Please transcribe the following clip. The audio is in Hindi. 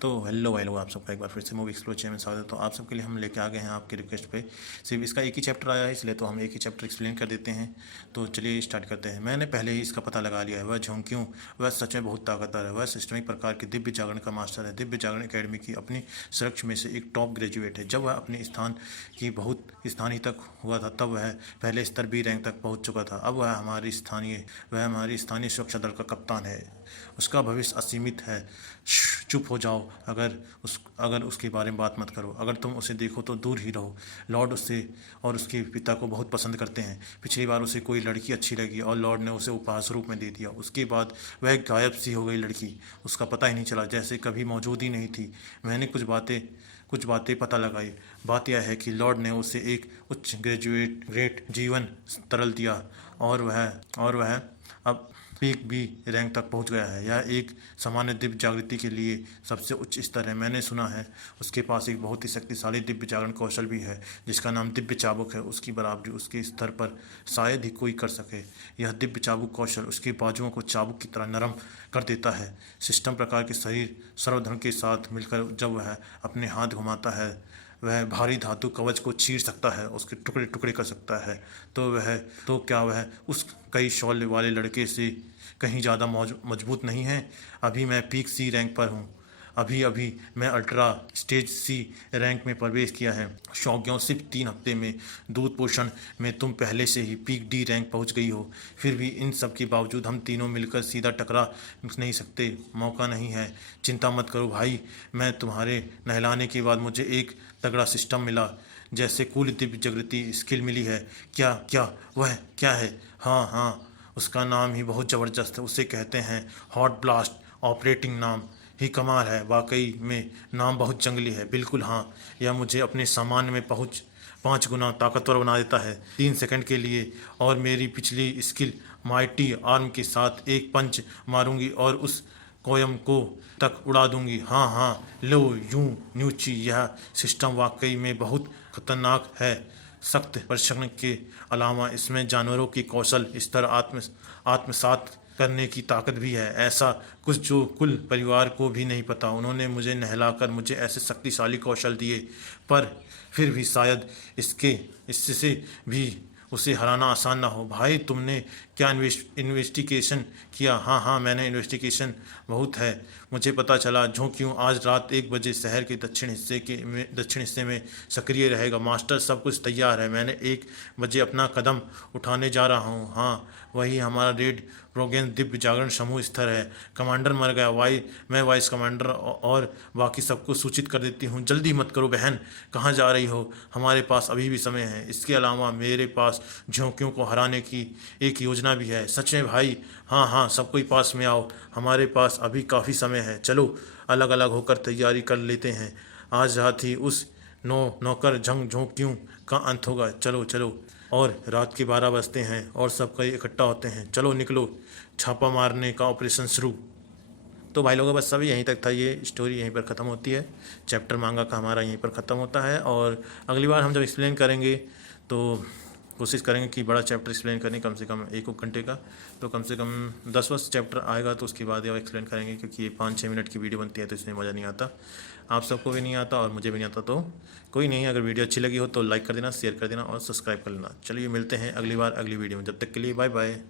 तो हेलो भाई लोग, आप सबका एक बार फिर से मूवी एक्सप्लोर चैनल में स्वागत है। तो आप सबके लिए हम लेके आ गए हैं आपकी रिक्वेस्ट पे। सिर्फ इसका एक ही चैप्टर आया है, इसलिए तो हम एक ही चैप्टर एक्सप्लेन कर देते हैं। तो चलिए स्टार्ट करते हैं। मैंने पहले ही इसका पता लगा लिया है, वह झोंक्यों वह सच में बहुत ताकतवर है। वह सिस्टमिक प्रकार के दिव्य जागरण का मास्टर है। दिव्य जागरण अकेडमी की अपनी सुरक्ष में से एक टॉप ग्रेजुएट है। जब वह अपने स्थान ही तक हुआ था, तब वह पहले स्तर बी रैंक तक पहुंच चुका था। अब वह हमारी स्थानीय सुरक्षा दल का कप्तान है। उसका भविष्य असीमित है। चुप हो जाओ, अगर उसके बारे में बात मत करो। अगर तुम उसे देखो तो दूर ही रहो। लॉर्ड उससे और उसके पिता को बहुत पसंद करते हैं। पिछली बार उसे कोई लड़की अच्छी लगी और लॉर्ड ने उसे उपहार स्वरूप में दे दिया। उसके बाद वह गायब सी हो गई लड़की। उसका पता ही नहीं चला, जैसे कभी मौजूद ही नहीं थी। मैंने कुछ बातें पता लगाई। बात यह है कि लॉर्ड ने उसे एक उच्च ग्रेट जीवन तरल दिया और वह अब पीक बी रैंक तक पहुंच गया है। यह एक सामान्य दिव्य जागृति के लिए सबसे उच्च स्तर है। मैंने सुना है उसके पास एक बहुत ही शक्तिशाली दिव्य जागरण कौशल भी है, जिसका नाम दिव्य चाबुक है। उसकी बराबरी उसके स्तर पर शायद ही कोई कर सके। यह दिव्य चाबुक कौशल उसके बाजुओं को चाबुक की तरह नरम कर देता है। सिस्टम प्रकार के शरीर सर्वधर्म के साथ मिलकर जब वह अपने हाथ घुमाता है, वह भारी धातु कवच को चीर सकता है, उसके टुकड़े टुकड़े कर सकता है। तो क्या वह उस कई शौल्य वाले लड़के से कहीं ज़्यादा मजबूत नहीं है? अभी मैं पीक सी रैंक पर हूँ। अभी मैं अल्ट्रा स्टेज सी रैंक में प्रवेश किया है। शौकियों सिर्फ 3 हफ्ते में दूध पोषण में तुम पहले से ही पीक डी रैंक पहुँच गई हो। फिर भी इन सब के बावजूद हम तीनों मिलकर सीधा टकरा नहीं सकते। मौका नहीं है। चिंता मत करो भाई, मैं तुम्हारे नहलाने के बाद मुझे एक तगड़ा सिस्टम मिला, जैसे कूल दिव्य जागृति स्किल मिली है। क्या क्या वह क्या है? हाँ, उसका नाम ही बहुत ज़बरदस्त है। उसे कहते हैं हॉट ब्लास्ट। ऑपरेटिंग नाम ही कमाल है। वाकई में नाम बहुत जंगली है। बिल्कुल हाँ, यह मुझे अपने सामान्य में 5 गुना ताकतवर बना देता है 3 सेकंड के लिए। और मेरी पिछली स्किल माइटी आर्म के साथ एक पंच मारूंगी और उस कोयम को तक उड़ा दूंगी। हाँ, लो यूं न्यूची। यह सिस्टम वाकई में बहुत खतरनाक है। सख्त प्रशिक्षण के अलावा इसमें जानवरों की कौशल स्तर आत्मसात करने की ताकत भी है। ऐसा कुछ जो कुल परिवार को भी नहीं पता। उन्होंने मुझे नहलाकर मुझे ऐसे शक्तिशाली कौशल दिए, पर फिर भी शायद इससे भी उसे हराना आसान ना हो। भाई तुमने क्या इन्वेस्टिगेशन किया? हाँ, मैंने इन्वेस्टिगेशन बहुत है। मुझे पता चला झोंक्यों आज रात 1 बजे शहर के दक्षिण हिस्से में सक्रिय रहेगा। मास्टर, सब कुछ तैयार है। मैंने 1 बजे अपना कदम उठाने जा रहा हूँ। हाँ, वही हमारा रेड प्रोगेन दिव्य जागरण समूह स्तर है। कमांडर मर गया। मैं वाइस कमांडर और बाकी सबको सूचित कर देती हूँ। जल्दी मत करो बहन, कहाँ जा रही हो? हमारे पास अभी भी समय है। इसके अलावा मेरे पास झोंकियों को हराने की एक योजना भी है। सच में भाई? हाँ, सब कोई पास में आओ, हमारे पास अभी काफ़ी समय है। चलो अलग अलग होकर तैयारी कर लेते हैं। आज रात ही उस नौकर झोंकियों का अंत होगा। चलो। और रात के 12 बजते हैं और सब कई इकट्ठा होते हैं। चलो निकलो, छापा मारने का ऑपरेशन शुरू। तो भाई लोगों, बस सभी यहीं तक था। ये स्टोरी यहीं पर ख़त्म होती है। चैप्टर मांगा का हमारा यहीं पर ख़त्म होता है। और अगली बार हम जब एक्सप्लेन करेंगे तो कोशिश करेंगे कि बड़ा चैप्टर एक्सप्लेन करें, कम से कम 1 घंटे का। तो कम से कम 10 चैप्टर आएगा, तो उसके बाद ये एक्सप्लेन करेंगे, क्योंकि ये 5-6 मिनट की वीडियो बनती है, तो इसमें मज़ा नहीं आता। आप सबको भी नहीं आता और मुझे भी नहीं आता। तो कोई नहीं, अगर वीडियो अच्छी लगी हो तो लाइक कर देना, शेयर कर देना और सब्सक्राइब कर लेना। चलिए मिलते हैं अगली बार अगली वीडियो में। जब तक के लिए बाय बाय।